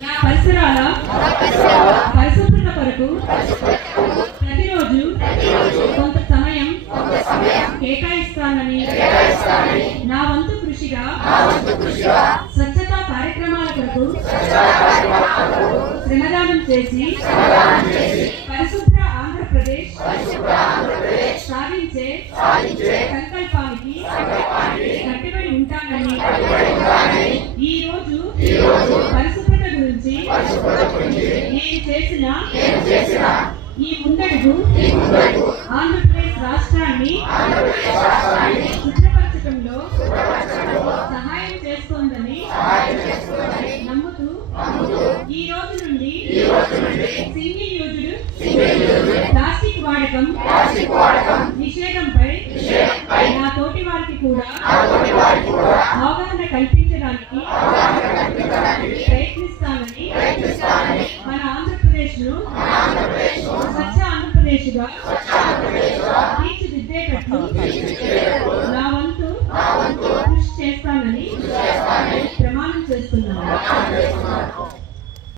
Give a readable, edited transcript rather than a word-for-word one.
పరిసరాల పరిశుభ్రత కొరకు ప్రతిరోజు కొంత సమయం కేటాయిస్తానని నా వంతు కృషిగా స్వచ్ఛతా కార్యక్రమాల కొరకు శ్రమదానం చేసి పరిశుభ్ర ఆంధ్రప్రదేశ్ సాధించే సంకల్పానికి కట్టుబడి ఉంటానని ఈ రోజు పరిశుభ్రత గురించి నేను చేసిన ఈ ముందడుగు ఆంధ్రప్రదేశ్ రాష్ట్రాన్ని శుభ్రపరచడంలో సహాయం చేస్తోందని నమ్ముతూ ఈ రోజు నుండి సింగిల్ యూజ్డ్ ప్లాస్టిక్ వాడకం నిషేధంపై నా తోటి వారికి కూడా అవగాహన కల్పించడానికి ప్రయత్నిస్తానని మన ఆంధ్రప్రదేశ్ ను స్వచ్ఛ ఆంధ్రప్రదేశ్ గా తీర్చిదిద్దుతానని